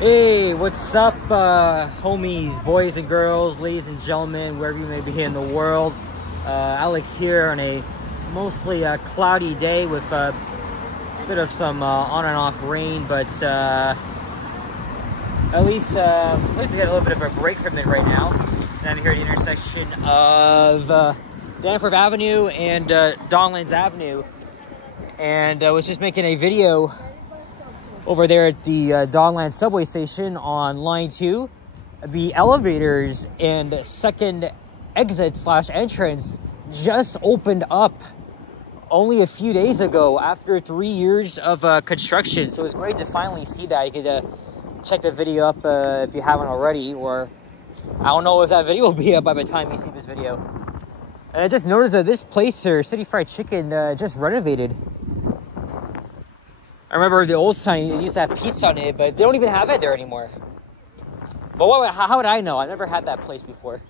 Hey, what's up, homies, boys and girls, ladies and gentlemen, wherever you may be in the world. Alex here on a mostly cloudy day with a bit of some on and off rain, but at least let's get a little bit of a break from it right now. And I'm here at the intersection of Cosburn Avenue and Donlands Avenue, and I was just making a video over there at the Donlands subway station on line 2. The elevators and second exit / entrance just opened up only a few days ago after 3 years of construction. So it's great to finally see that. You could check the video up if you haven't already, or I don't know if that video will be up by the time you see this video. And I just noticed that this place here, City Fried Chicken, just renovated. I remember the old sign, it used to have pizza on it, but they don't even have it there anymore. But how would I know? I never had that place before.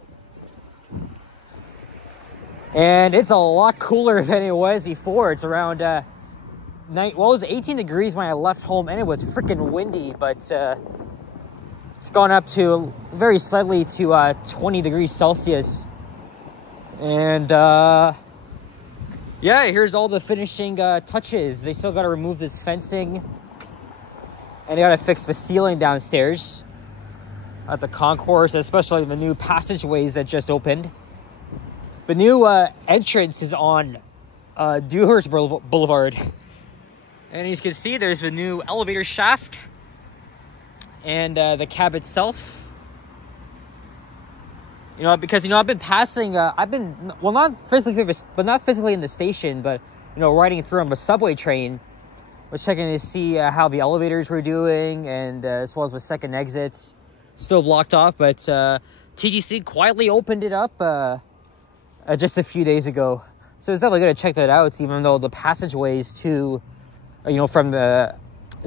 And it's a lot cooler than it was before. It's around, it was 18 degrees when I left home, and it was freaking windy, but it's gone up to very slightly to 20 degrees Celsius. And yeah, here's all the finishing touches. They still got to remove this fencing, and they got to fix the ceiling downstairs at the concourse, especially the new passageways that just opened. The new entrance is on Dewhurst Boulevard, and as you can see, there's the new elevator shaft and the cab itself. You know, because, I've been passing, well, not physically in the station, but, riding through on the subway train, was checking to see how the elevators were doing, and as well as the second exits, still blocked off, but TTC quietly opened it up just a few days ago. So it's definitely going to check that out, even though the passageways to, from the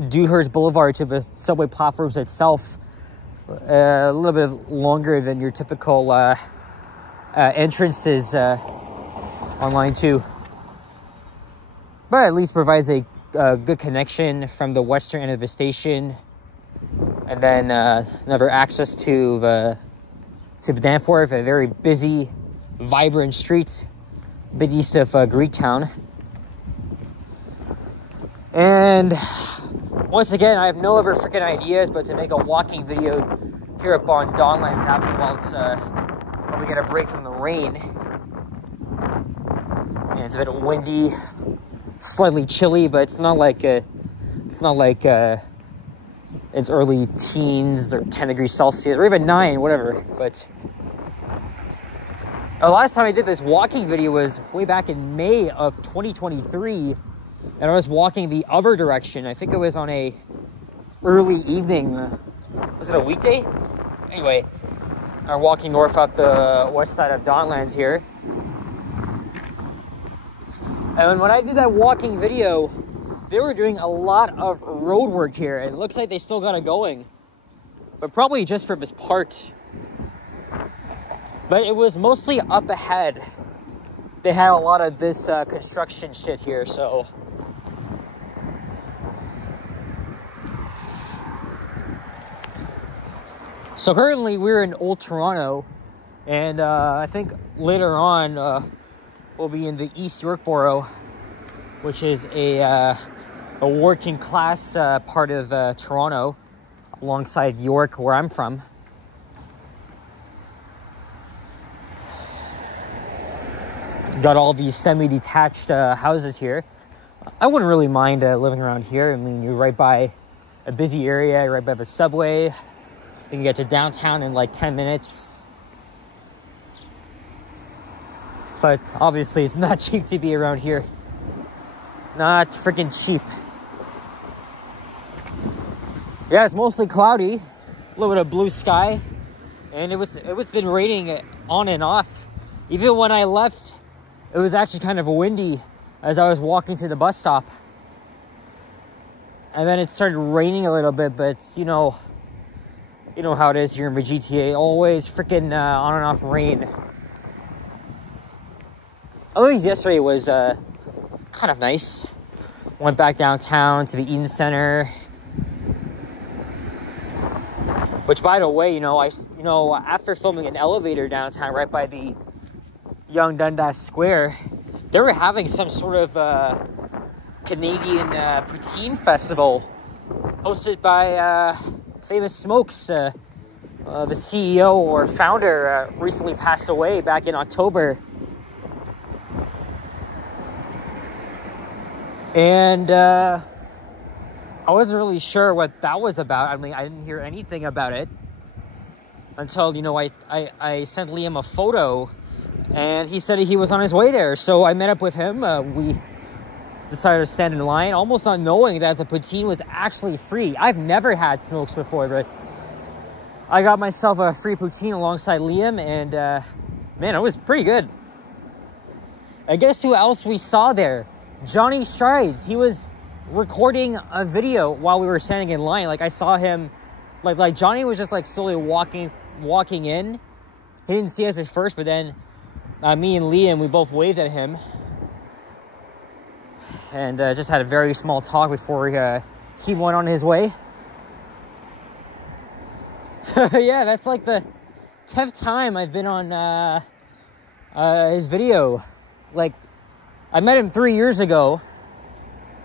Dewhurst Boulevard to the subway platforms itself, a little bit longer than your typical entrances on line 2, but at least provides a good connection from the western end of the station, and then another access to the Danforth, a very busy, vibrant street, a bit east of Greektown. And once again, I have no other freaking ideas but to make a walking video here up on Donlands Avenue while we get a break from the rain. And it's a bit windy, slightly chilly, but it's not like it's early teens or 10 degrees Celsius or even 9, whatever. But the last time I did this walking video was way back in May of 2023. And I was walking the other direction. I think it was on a early evening. Was it a weekday? Anyway, I'm walking north up the west side of Donlands here. And when I did that walking video, they were doing a lot of road work here. It looks like they still got it going, but probably just for this part. But it was mostly up ahead. They had a lot of this construction shit here, so. So currently we're in Old Toronto, and I think later on we'll be in the East York Borough, which is a working class part of Toronto, alongside York, where I'm from. Got all these semi-detached houses here. I wouldn't really mind living around here. I mean, you're right by a busy area, right by the subway. You can get to downtown in like 10 minutes. But obviously it's not cheap to be around here. Not freaking cheap. Yeah, it's mostly cloudy. A little bit of blue sky. And it's been raining on and off. Even when I left, it was actually kind of windy as I was walking to the bus stop. And then it started raining a little bit, but you know how it is here in the GTA. Always freaking on and off rain. I think yesterday was kind of nice. Went back downtown to the Eaton Center. Which, by the way, after filming an elevator downtown right by the Young Dundas Square, they were having some sort of Canadian poutine festival hosted by Famous Smokes. The CEO or founder recently passed away back in October. And I wasn't really sure what that was about. I mean, I didn't hear anything about it until, I sent Liam a photo and he said he was on his way there. So I met up with him. We decided to stand in line, almost not knowing that the poutine was actually free. I've never had Smokes before, but I got myself a free poutine alongside Liam, and man, it was pretty good. And guess who else we saw there? Johnny Strides. He was recording a video while we were standing in line. Like, I saw him, like Johnny was just like slowly walking in. He didn't see us at first, but then me and Liam, we both waved at him. And just had a very small talk before he went on his way. Yeah, that's like the 10th time I've been on his video. Like, I met him 3 years ago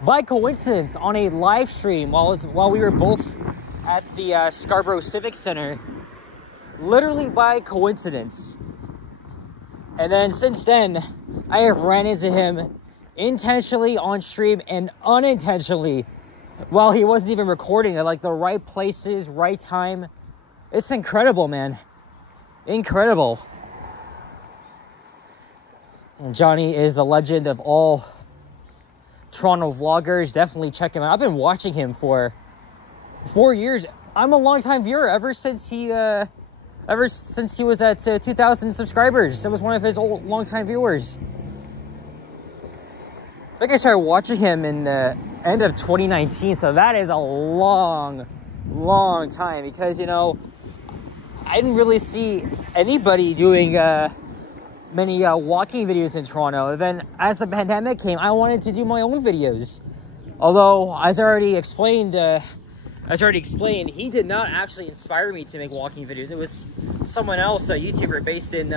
by coincidence on a live stream while we were both at the Scarborough Civic Center. Literally by coincidence. And then since then, I have ran into him intentionally on stream and unintentionally while he wasn't even recording at like the right places, right time. It's incredible, man. Incredible. And Johnny is the legend of all Toronto vloggers. Definitely check him out. I've been watching him for 4 years. I'm a longtime viewer ever since he was at 2,000 subscribers. I was one of his old longtime viewers. I think I started watching him in the end of 2019, so that is a long time, because, I didn't really see anybody doing many walking videos in Toronto. And then as the pandemic came, I wanted to do my own videos. Although, as I already explained, he did not actually inspire me to make walking videos. It was someone else, a YouTuber based in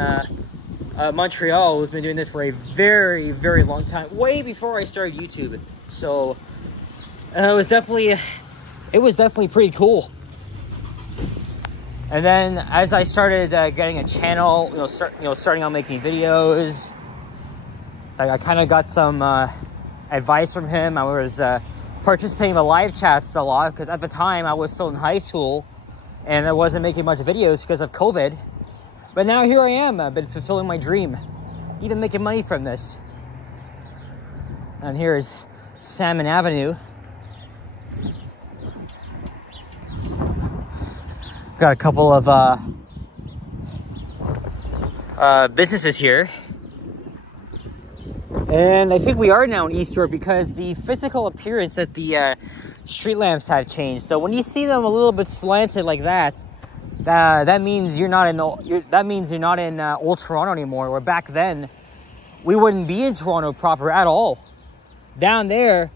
Montreal, who's been doing this for a very, very long time, way before I started YouTube. So it was definitely pretty cool. And then as I started getting a channel, starting out making videos, I kind of got some advice from him. I was participating in the live chats a lot because at the time I was still in high school and I wasn't making much videos because of COVID. But now here I am. I've been fulfilling my dream, even making money from this. And here's Salmon Avenue. Got a couple of businesses here. And I think we are now in East York because the physical appearance that the street lamps have changed. So when you see them a little bit slanted like that, that means you're not in Old Toronto anymore. Where back then, we wouldn't be in Toronto proper at all. Down there,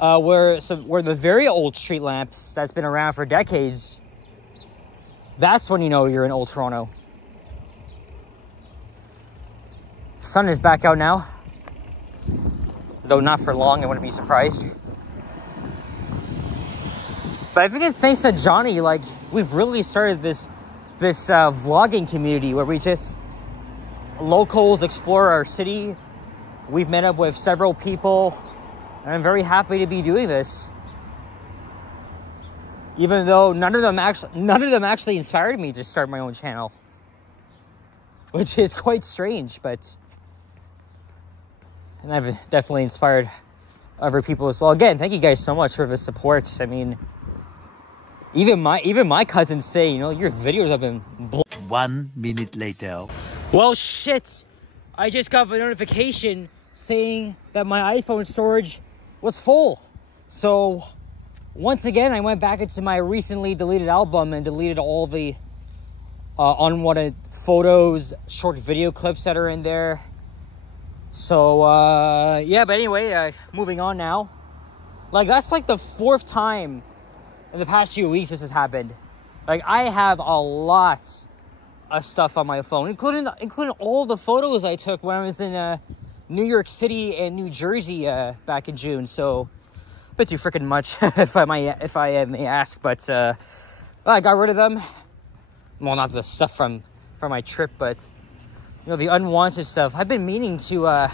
where the very old street lamps that's been around for decades, that's when you know you're in Old Toronto. Sun is back out now. Though not for long, I wouldn't be surprised. But I think it's thanks to Johnny, like, we've really started this vlogging community where we just, locals explore our city. We've met up with several people, and I'm very happy to be doing this. Even though none of them actually inspired me to start my own channel, which is quite strange, and I've definitely inspired other people as well. Again, thank you guys so much for the support. I mean, even my cousins say, your videos have been 1 minute later. Well, shit! I just got a notification saying that my iPhone storage was full. So once again, I went back into my recently deleted album and deleted all the unwanted photos, short video clips that are in there. So, yeah, but anyway, moving on now. Like, that's like the 4th time in the past few weeks this has happened. Like, I have a lot of stuff on my phone, including all the photos I took when I was in New York City and New Jersey back in June. So a bit too freaking much, if I may ask. But well, I got rid of them. Well, not the stuff from my trip, but you know, the unwanted stuff. I've been meaning to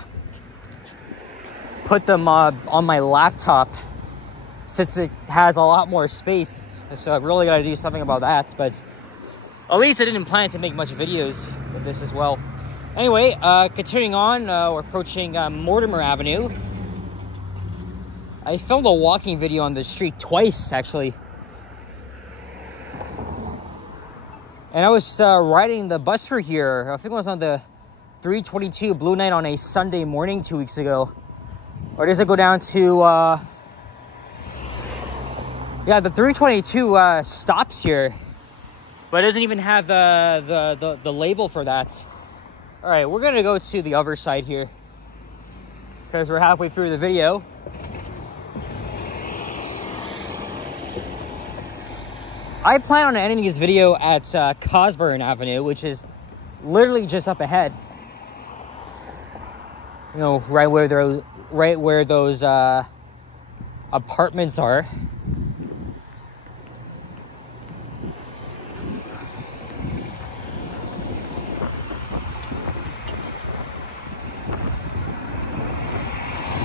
put them on my laptop, since it has a lot more space. So I really got to do something about that. But at least I didn't plan to make much videos with this as well. Anyway, continuing on, we're approaching Mortimer Avenue. I filmed a walking video on the street twice, actually. And I was riding the bus through here. I think it was on the 322 Blue Night on a Sunday morning 2 weeks ago. Or does it go down to... yeah, the 322 stops here. But it doesn't even have the label for that. All right, we're gonna go to the other side here, because we're halfway through the video. I plan on ending this video at Cosburn Avenue, which is literally just up ahead. You know, right where those apartments are.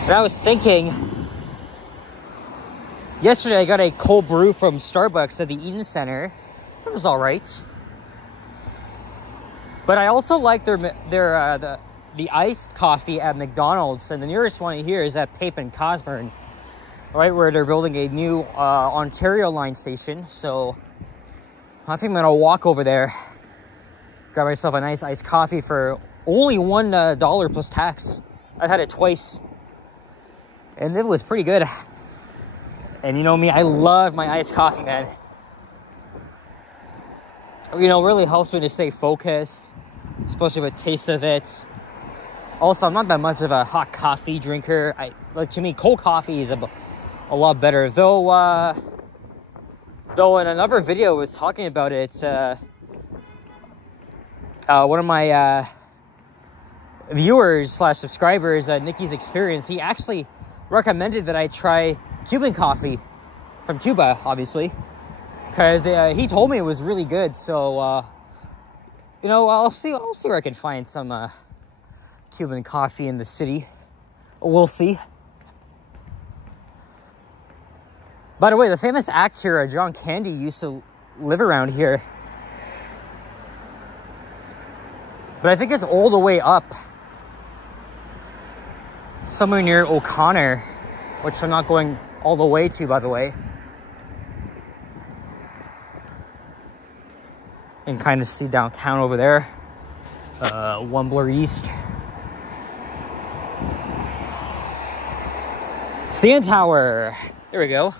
And I was thinking, yesterday I got a cold brew from Starbucks at the Eaton Center. It was all right. But I also like the iced coffee at McDonald's, and the nearest one here is at Pape and Cosburn, right where they're building a new Ontario line station. So I think I'm gonna walk over there, grab myself a nice iced coffee for only $1 plus tax. I've had it twice, and it was pretty good. And you know me, I love my iced coffee, man. You know, it really helps me to stay focused, especially with the taste of it. Also, I'm not that much of a hot coffee drinker. Like, to me, cold coffee is a lot better. Though in another video I was talking about it, one of my viewers / subscribers, Nikki's Experience, he actually recommended that I try Cuban coffee from Cuba, obviously, because he told me it was really good. So you know, I'll see where I can find some Cuban coffee in the city. We'll see. By the way, the famous actor John Candy used to live around here, but I think it's all the way up somewhere near O'Connor, which I'm not going all the way to, by the way. And kind of see downtown over there, Wumbler East. CN Tower, there we go.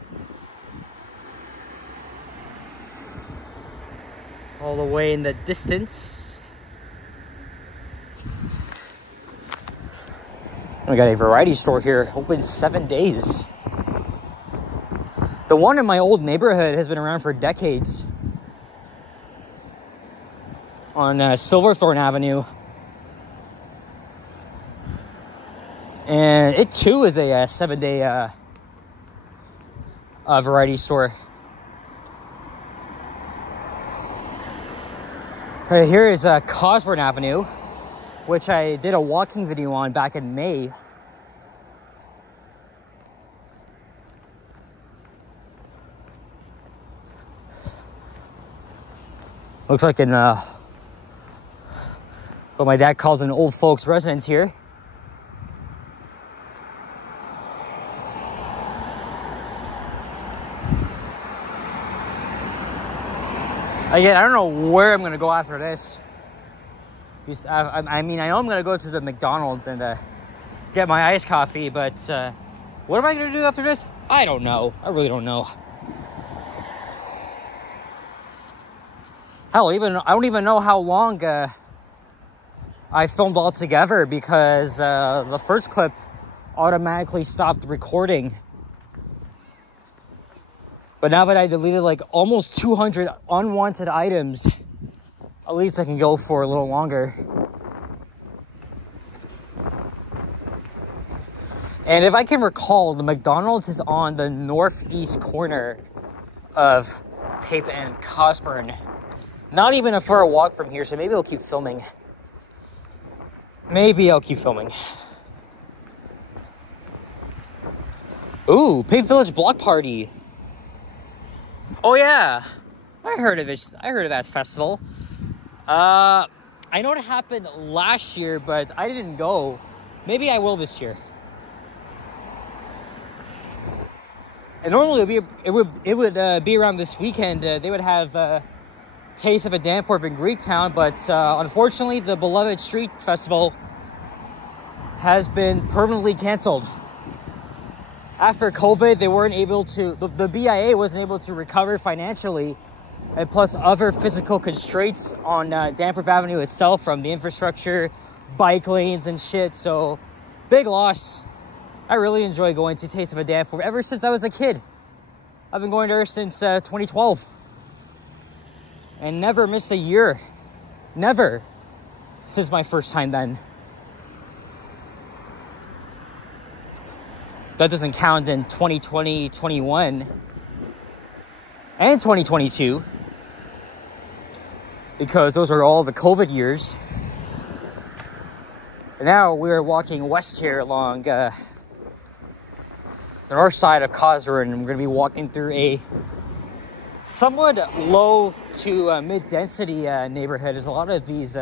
All the way in the distance. We got a variety store here, open 7 days. The one in my old neighborhood has been around for decades. On Silverthorne Avenue. And it too is a 7-day variety store. Right here is Cosburn Avenue, which I did a walking video on back in May. Looks like in what my dad calls an old folks residence here. Again, I don't know where I'm gonna go after this. I mean, I know I'm gonna go to the McDonald's and get my iced coffee, but what am I gonna do after this? I don't know. I really don't know. Hell, I don't even know how long I filmed altogether, because the first clip automatically stopped recording. But now that I deleted like almost 200 unwanted items, at least I can go for a little longer. And if I can recall, the McDonald's is on the northeast corner of Pape and Cosburn. Not even a far walk from here, so maybe I'll keep filming. Maybe I'll keep filming. Ooh, Pape Village Block Party. Oh yeah, I heard of it. I heard of that festival. I know it happened last year, but I didn't go. Maybe I will this year. And normally it would be around this weekend. They would have Taste of a Danforth in Greektown, but unfortunately, the beloved street festival has been permanently canceled. After COVID, they weren't able to, the BIA wasn't able to recover financially, and plus other physical constraints on Danforth Avenue itself from the infrastructure, bike lanes and shit, so big loss. I really enjoy going to Taste of a Danforth ever since I was a kid. I've been going there since 2012. And never missed a year. Never. Since my first time then. That doesn't count in 2020, 21, and 2022. Because those are all the COVID years. And now we're walking west here along the north side of Cosburn. And we're going to be walking through a somewhat low to mid-density neighborhood. There's a lot of these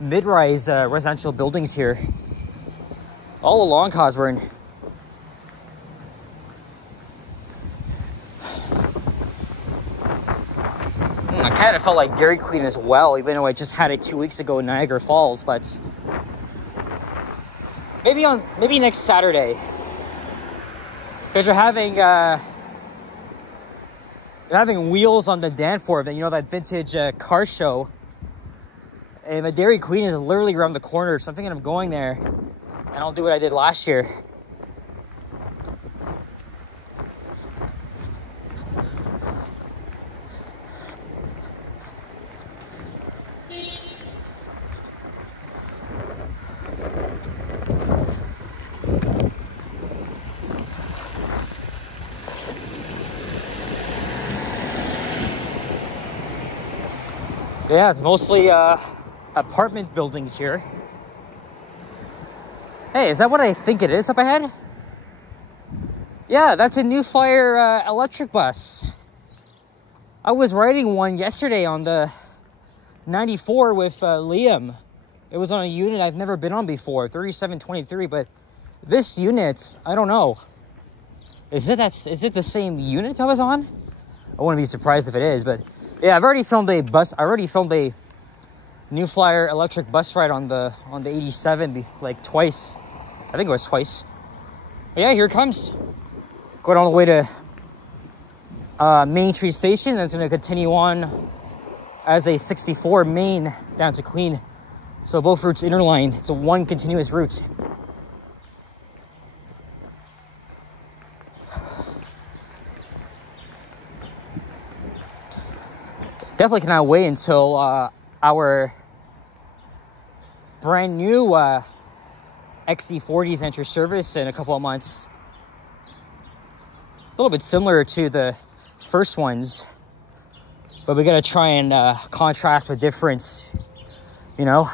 mid-rise residential buildings here. All along Cosburn. I kind of felt like Dairy Queen as well, even though I just had it 2 weeks ago in Niagara Falls, but maybe next Saturday. Because they're having wheels on the Danforth, you know, that vintage car show. And the Dairy Queen is literally around the corner, so I'm thinking of going there. And I'll do what I did last year. Yeah, it's mostly apartment buildings here. Hey, is that what I think it is up ahead? Yeah, that's a New Flyer electric bus. I was riding one yesterday on the 94 with Liam. It was on a unit I've never been on before, 3723, but this unit, I don't know. Is it the same unit I was on? I wouldn't be surprised if it is, but yeah, I've already filmed a New Flyer electric bus ride on the 87 like twice. I think it was twice. But yeah, here it comes. Going all the way to Main Street Station. That's going to continue on as a 64 Main down to Queen. So both routes interline. It's a one continuous route. Definitely cannot wait until our brand new XC40s enter service in a couple of months. A little bit similar to the first ones, but we gotta try and contrast the difference, you know.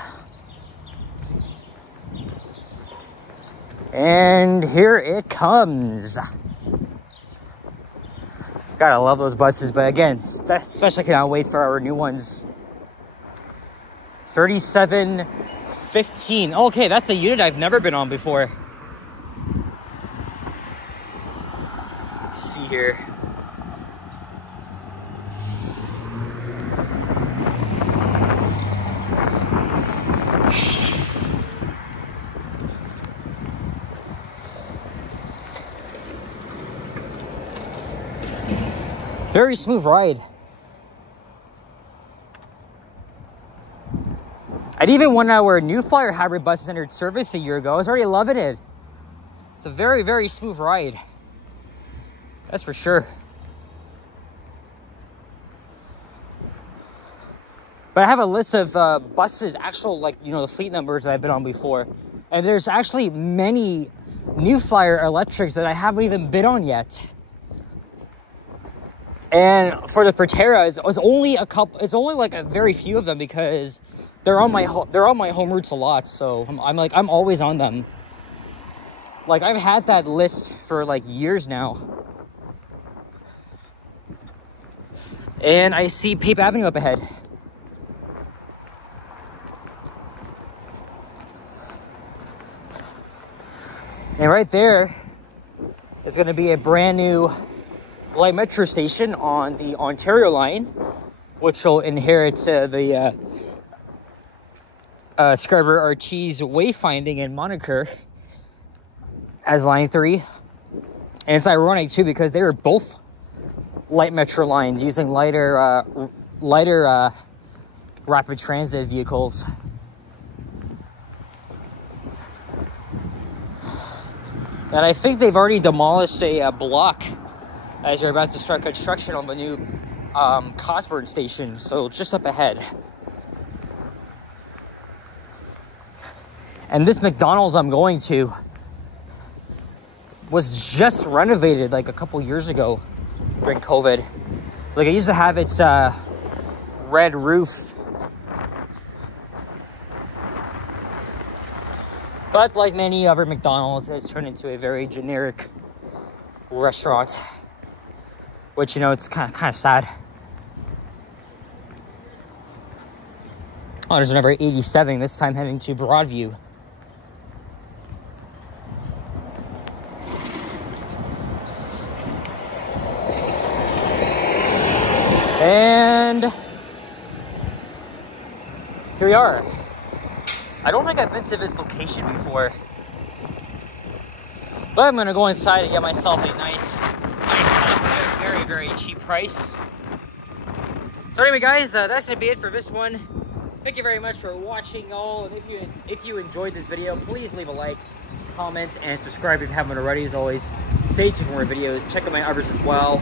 And here it comes. God, I love those buses, but again, especially cannot wait for our new ones. 3715. Okay, that's a unit I've never been on before. Let's see here. Very smooth ride. And even when our New Flyer hybrid buses entered service a year ago, I was already loving it. It's a very, very smooth ride. That's for sure. But I have a list of buses, actual, like, you know, the fleet numbers that I've been on before. And there's actually many New Flyer electrics that I haven't even bid on yet. And for the Proterra, it's only a couple. It's only like a very few of them because they're on my home routes a lot. So I'm always on them. Like, I've had that list for like years now. And I see Pape Avenue up ahead. And right there is going to be a brand new light metro station on the Ontario line, which will inherit the Scarborough RT's wayfinding and moniker as Line 3. And it's ironic too because they were both light metro lines using lighter rapid transit vehicles. And I think they've already demolished a block as they're about to start construction on the new Cosburn station. So just up ahead. And this McDonald's I'm going to was just renovated like a couple years ago during COVID. Like, it used to have its red roof. But like many other McDonald's, it's turned into a very generic restaurant. Which, you know, it's kind of sad. Oh, there's another 87, this time heading to Broadview. And here we are. I don't think I've been to this location before. But I'm gonna go inside and get myself a nice at a very, very cheap price. So anyway, guys, that's gonna be it for this one. Thank you very much for watching all. And if you enjoyed this video, please leave a like, comment, and subscribe if you haven't already. As always, stay tuned for more videos. Check out my others as well.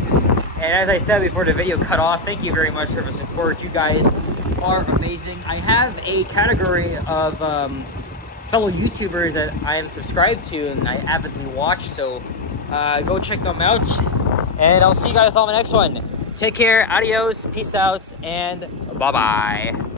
And as I said before the video cut off, thank you very much for the support. You guys are amazing. I have a category of fellow YouTubers that I am subscribed to and I avidly watch, so go check them out. And I'll see you guys on the next one. Take care, adios, peace out, and bye-bye.